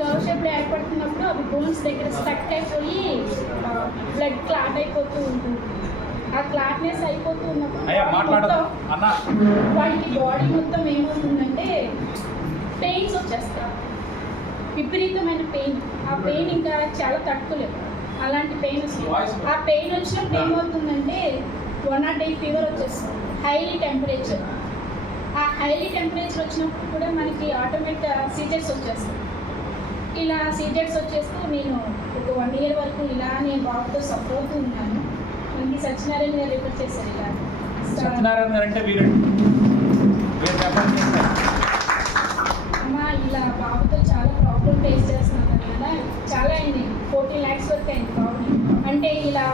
Curve షేప్లో ఏర్పడుతున్నప్పుడు అవి bones దగ్గర స్టక్ అయిపోయి బ్లడ్ క్లాట్ అయిపోతూ ఉంటుంది. ఆ క్లాట్నెస్ అయిపోతూ ఉన్నప్పుడు వాడికి బాడీ మొత్తం ఏమవుతుందంటే పెయిన్స్ వచ్చేస్తారు, విపరీతమైన పెయిన్. ఆ పెయిన్ ఇంకా చాలా తట్టుకోలేవు, అలాంటి పెయిన్ వస్తుంది. ఆ పెయిన్ వచ్చినప్పుడు ఏమవుతుందంటే 108 ఫీవర్ వచ్చేస్తుంది, హైలీ టెంపరేచర్. ఆ హైలీ టెంపరేచర్ వచ్చినప్పుడు కూడా మనకి ఆటోమేటిక్ సీజర్స్ వచ్చేస్తాయి. ఇలా సీజర్స్ వచ్చేస్తూ నేను ఒక 1 year వరకు ఇలా నేను బాబుతో సఫర్ అవుతూ ఉన్నాను. మనకి సత్యనారాయణ గారు రిఫర్ చేశారు. ఇలా సత్యనారాయణ గారు అంటే అమ్మా ఇలా బాబుతో చాలా ప్రాబ్లం ఫేస్ చేస్తున్నాను కదా, చాలా అయింది, 14 lakhs వరకు అయింది బాబుని. అంటే ఇలా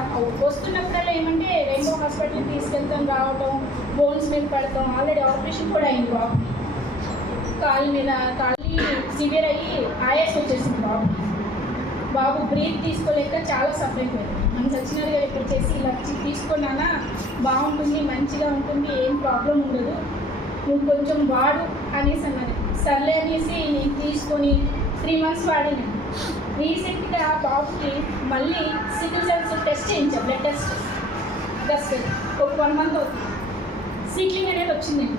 వస్తున్నప్పుడల్లా ఏమంటే రెండో హాస్పిటల్కి తీసుకెళ్తాం, రావటం, బోన్స్ మీద పడతాం. ఆల్రెడీ ఆపరేషన్ కూడా అయింది బాబు, కాలు సివియర్ అయ్యి ఆయాస్ వచ్చేసింది బాబు బ్రీత్ తీసుకోలేక చాలా సఫర్ అయిపోయింది. మనం సచ్చినారు గారు ఇక్కడ చేసి ఇలా తీసుకున్నానా బాగుంటుంది, మంచిగా ఉంటుంది, ఏం ప్రాబ్లం ఉండదు, నువ్వు కొంచెం వాడు అనేసి అన్నది. సర్లే అనేసి నేను తీసుకొని 3 months వాడినాను. రీసెంట్గా బాబుకి మళ్ళీ సికిల్ సెల్స్ టెస్ట్ చేయించాం, బ్లడ్ టెస్ట్ ఒక 1 month అవుతుంది. సిక్లింగ్ అనేది వచ్చిందండి.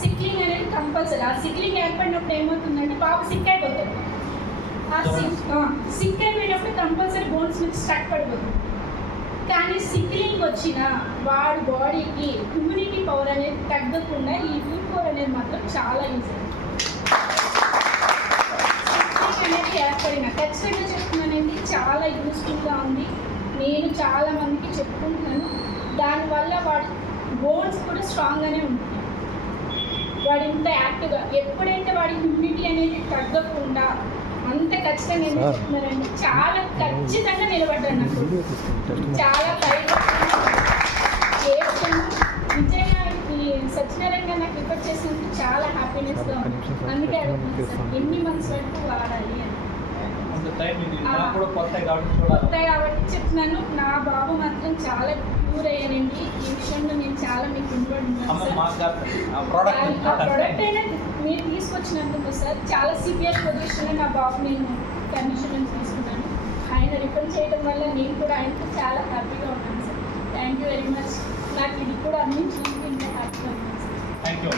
సిక్లింగ్ అనేది కంపల్సరీ. ఆ సిక్లింగ్ ఏర్పడినప్పుడు ఏమవుతుందంటే బాబు సిక్ అయిపోతాడు. ఆ సిక్ అయిపోయినప్పుడు కంపల్సరీ బోన్స్ మీద స్టక్ పడిపోతుంది. కానీ సిక్లింగ్ వచ్చిన వాడి బాడీకి ఇమ్యూనిటీ పవర్ అనేది తగ్గకుండా ఈ V4 అనేది మాత్రం చాలా యూజ్ అయింది. సిక్లింగ్ అనేది ఏర్పడిన ఖచ్చితంగా చెప్తున్నానండి, చాలా యూస్ఫుల్గా ఉంది. నేను చాలా మందికి చెప్పుకుంటున్నాను. దానివల్ల వాడి బోన్స్ కూడా స్ట్రాంగ్గానే ఉంటుంది. వాడు ఇంత యాక్టివ్గా ఎప్పుడైతే వాడి ఇమ్యూనిటీ అనేది తగ్గకుండా అంత ఖచ్చితంగా ఏం చెప్తున్నారంటే చాలా ఖచ్చితంగా నిలబడ్డాడు. నాకు చాలా నిజంగా ఈ సత్యనారాయణ గారు నాకు రిపోర్ట్ చేసినందుకు చాలా హ్యాపీనెస్గా ఉంది. అందుకే ఎన్ని మంత్స్ వరకు వాడాలి అని కొత్త కాబట్టి చెప్తున్నాను. నా బాబు మాత్రం చాలా ప్యూర్ అయ్యానండి. ఈ విషయంలో నేను చాలా మీకు ఆ ప్రోడక్ట్ అయినా మీరు తీసుకొచ్చినందుకు సార్ చాలా సివియర్ పొజిషన్లో నా బాబు నేను కండిషన్ తీసుకున్నాను. ఆయన రిఫర్ చేయడం వల్ల నేను కూడా ఆయనతో చాలా హ్యాపీగా ఉన్నాను sir. Thank you very much. నాకు ఇది కూడా అందించినందుకు ఇంకా హ్యాపీగా ఉన్నాను సార్. Thank you.